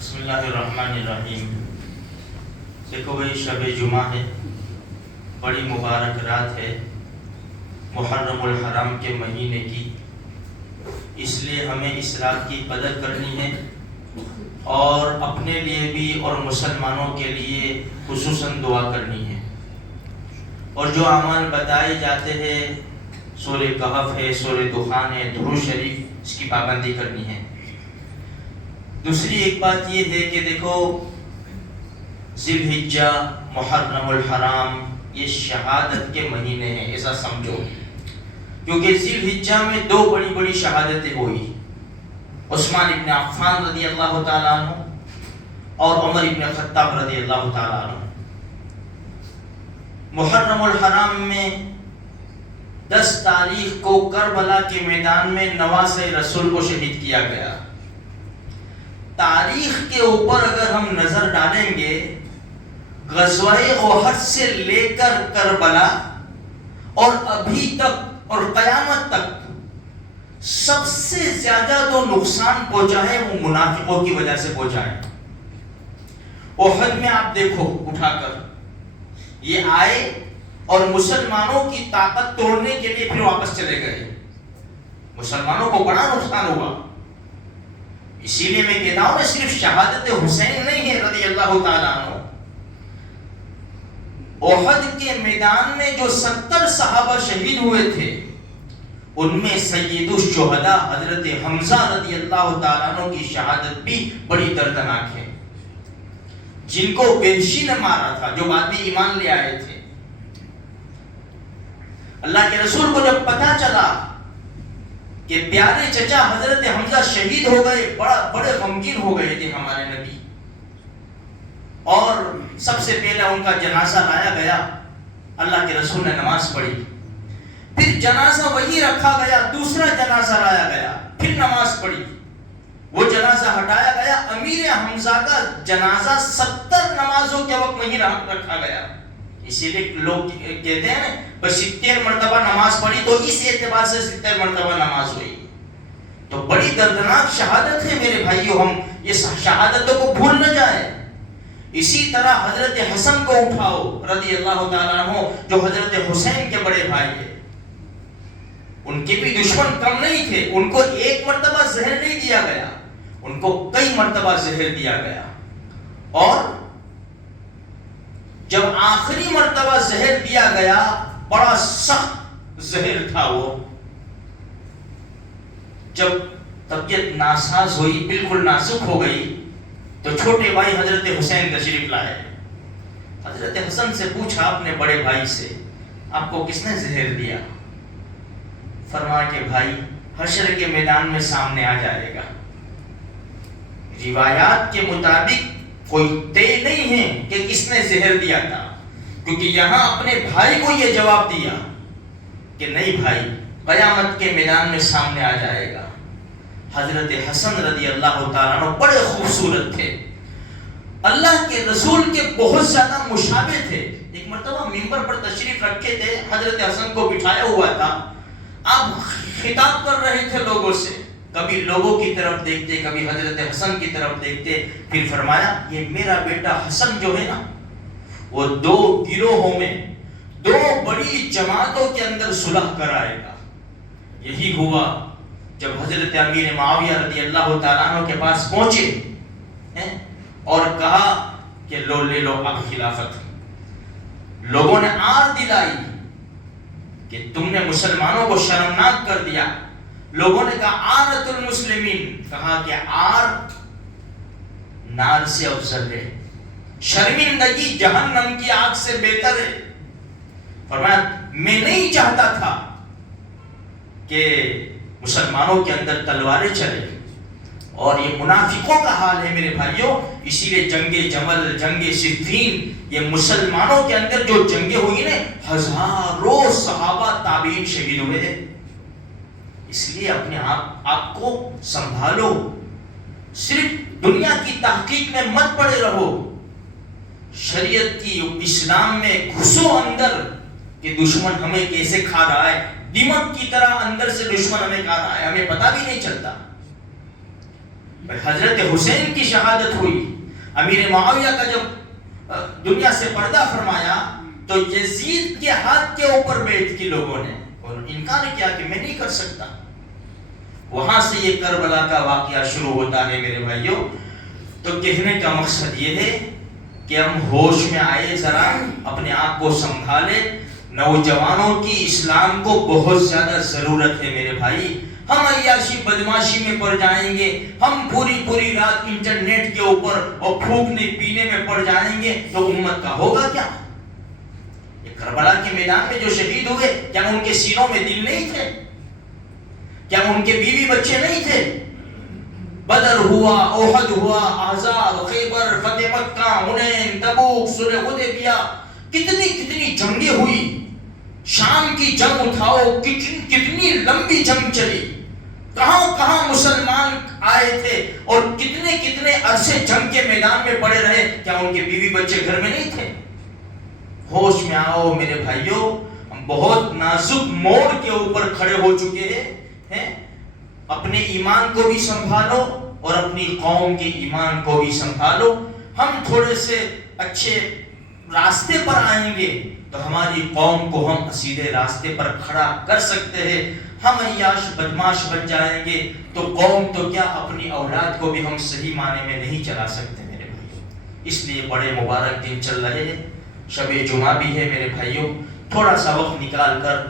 بسم اللہ الرحمن الرحیم۔ دیکھو بھائی، شب جمعہ ہے، بڑی مبارک رات ہے محرم الحرام کے مہینے کی، اس لیے ہمیں اس رات کی قدر کرنی ہے اور اپنے لیے بھی اور مسلمانوں کے لیے خصوصاً دعا کرنی ہے۔ اور جو اعمال بتائے جاتے ہیں، سورہ کہف ہے، سورہ دخان ہے، درود شریف، اس کی پابندی کرنی ہے۔ دوسری ایک بات یہ ہے کہ دیکھو، ذی الحجہ، محرم الحرام، یہ شہادت کے مہینے ہیں، ایسا سمجھو، کیونکہ ذی الحجہ میں دو بڑی بڑی شہادتیں ہوئی، عثمان ابن عفان رضی اللہ تعالیٰ عنہ اور عمر ابن خطاب رضی اللہ تعالیٰ عنہ۔ محرم الحرام میں 10 تاریخ کو کربلا کے میدان میں نواسۂ رسول کو شہید کیا گیا۔ تاریخ کے اوپر اگر ہم نظر ڈالیں گے، غزوہ احد سے لے کر کربلا اور ابھی تک اور قیامت تک سب سے زیادہ جو نقصان پہنچا ہے وہ منافقوں کی وجہ سے پہنچا ہے۔ احد میں آپ دیکھو اٹھا کر یہ آئے اور مسلمانوں کی طاقت توڑنے کے لیے پھر واپس چلے گئے، مسلمانوں کو بڑا نقصان ہوا۔ اسی لیے میں کہتا ہوں، صرف شہادت حسین نہیں ہے رضی اللہ تعالیٰ عنہ، احد کے میدان میں جو 70 صحابہ شہید ہوئے تھے، ان میں سید الشہداء حضرت حمزہ رضی اللہ تعالیٰ عنہ کی شہادت بھی بڑی دردناک ہے، جن کو وحشی نے مارا تھا، جو بعد میں ایمان لے آئے تھے۔ اللہ کے رسول کو جب پتہ چلا کہ پیارے چچا حضرت حمزہ شہید ہو گئے، بڑے غمگین ہو گئے تھے ہمارے نبی، اور سب سے پہلے ان کا جنازہ لایا گیا، اللہ کے رسول نے نماز پڑھی، پھر جنازہ وہی رکھا گیا، دوسرا جنازہ لایا گیا، پھر نماز پڑھی، وہ جنازہ ہٹایا گیا، امیر حمزہ کا جنازہ 70 نمازوں کے وقت وہی رکھا گیا۔ اسی لیے لوگ کہتے ہیں بس 70 مرتبہ نماز پڑھی، تو اس اعتبار سے 70 مرتبہ نماز ہوئی، تو بڑی دردناک شہادت ہے میرے بھائیو، ہم یہ شہادتوں کو بھول نہ جائیں۔ اسی طرح حضرت حسن کو اٹھاؤ رضی اللہ تعالیٰ عنہ، جو حضرت حسین کے بڑے بھائی ہیں، ان کے بھی دشمن کم نہیں تھے، ان کو ایک مرتبہ زہر نہیں دیا گیا، ان کو کئی مرتبہ زہر دیا گیا، اور جب آخری مرتبہ زہر دیا گیا، بڑا سخت زہر تھا وہ، جب طبیعت ناساز ہوئی، بالکل نازک ہو گئی، تو چھوٹے بھائی حضرت حسین تشریف لائے۔ حضرت حسن سے پوچھا اپنے بڑے بھائی سے، آپ کو کس نے زہر دیا؟ فرمایا کہ بھائی حشر کے میدان میں سامنے آ جائے گا۔ روایات کے مطابق کوئی طے نہیں ہے کہ کس نے زہر دیا تھا، کیونکہ یہاں اپنے بھائی کو یہ جواب دیا کہ نہیں بھائی، قیامت کے میدان میں سامنے آ جائے گا۔ حضرت حسن رضی اللہ تعالیٰ عنہ بڑے خوبصورت تھے، اللہ کے رسول کے بہت زیادہ مشابہ تھے۔ ایک مرتبہ منبر پر تشریف رکھے تھے، حضرت حسن کو بٹھایا ہوا تھا، آپ خطاب کر رہے تھے لوگوں سے، کبھی لوگوں کی طرف دیکھتے، کبھی حضرت حسن کی طرف دیکھتے، پھر فرمایا یہ میرا بیٹا حسن جو ہے نا، وہ 2 گروہوں میں 2 بڑی جماعتوں کے اندر صلح کرائے گا۔ یہی ہوا جب حضرت امیر معاویہ رضی اللہ تعالیٰ عنہ کے پاس پہنچے اور کہا کہ لے لو اب خلافت، لوگوں نے آر دلائی کہ تم نے مسلمانوں کو شرمناک کر دیا، لوگوں نے کہا آرت المسلمین، کہا کہ آر نار سے افضل ہے، شرمندگی جہنم کی آگ سے بہتر ہے۔ فرمایا میں نہیں چاہتا تھا کہ مسلمانوں کے اندر تلواریں چلے، اور یہ منافقوں کا حال ہے میرے بھائیوں، اسی لیے جنگ جمل، جنگ صفین، یہ مسلمانوں کے اندر جو جنگیں ہوئی نا، ہزاروں صحابہ تابعین شہید ہوئے۔ اس لیے اپنے آپ کو سنبھالو، صرف دنیا کی تحقیق میں مت پڑے رہو، شریعت کی اسلام میں گھسو اندر کہ دشمن ہمیں کیسے کھا رہا ہے، دیمک کی طرح اندر سے دشمن ہمیں کھا رہا ہے، ہمیں پتہ بھی نہیں چلتا۔ حضرت حسین کی شہادت ہوئی، امیر معاویہ کا جب دنیا سے پردہ فرمایا تو یزید کے ہاتھ کے اوپر بیعت کی لوگوں نے، اور انکار کیا کہ میں نہیں کر سکتا۔ وہاں سے یہ کربلا کا واقعہ شروع ہوتا ہے میرے بھائیوں۔ تو کہنے کا مقصد یہ ہے کہ ہم ہوش میں آئے، ذرا اپنے آپ کو سنبھالے۔ نوجوانوں کی اسلام کو بہت زیادہ ضرورت ہے میرے بھائی۔ ہم عیاشی بدماشی میں پڑ جائیں گے، ہم پوری رات انٹرنیٹ کے اوپر اور پھونکنے پینے میں پڑ جائیں گے تو امت کا ہوگا کیا؟ یہ کربلا کے میدان میں جو شہید ہوئے، کیا ان کے سینوں میں دل نہیں تھے؟ کیا ان کے بیوی بچے نہیں تھے؟ بدر ہوا، احد ہوا، احزاب، خیبر، فتح مکہ، حنین، تبوک، صلح حدیبیہ، کتنی جنگیں ہوئی۔ شام کی جنگ اٹھاؤ، کتنی لمبی جنگ چلی، کہاں مسلمان آئے تھے اور کتنے عرصے جنگ کے میدان میں پڑے رہے، کیا ان کے بیوی بچے گھر میں نہیں تھے؟ ہوش میں آؤ میرے بھائیوں، ہم بہت نازک موڑ کے اوپر کھڑے ہو چکے ہیں۔ اپنے ایمان کو بھی سنبھالو اور اپنی قوم کے ایمان کو بھی سنبھالو۔ ہم تھوڑے سے اچھے راستے پر آئیں گے تو ہماری قوم کو ہم سیدھے راستے پر کھڑا کر سکتے ہیں۔ ہم عیاش بدماش بن جائیں گے تو قوم تو کیا، اپنی اولاد کو بھی ہم صحیح معنی میں نہیں چلا سکتے میرے بھائیوں۔ اس لیے بڑے مبارک دن چل رہے ہیں، شب جمعہ بھی ہے میرے بھائیوں، تھوڑا سا وقت نکال کر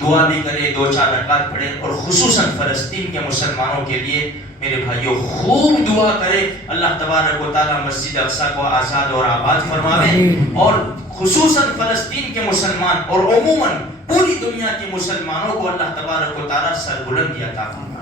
دعا بھی کرے، 2-4 رکعت پڑھے، اور خصوصاً فلسطین کے مسلمانوں کے لیے میرے بھائیوں خوب دعا کرے، اللہ تبارک و تعالیٰ مسجد اقصیٰ کو آزاد اور آباد فرماوے، اور خصوصاً فلسطین کے مسلمان اور عموماً پوری دنیا کے مسلمانوں کو اللہ تبارک و تعالیٰ سربلندی عطا فرمائے۔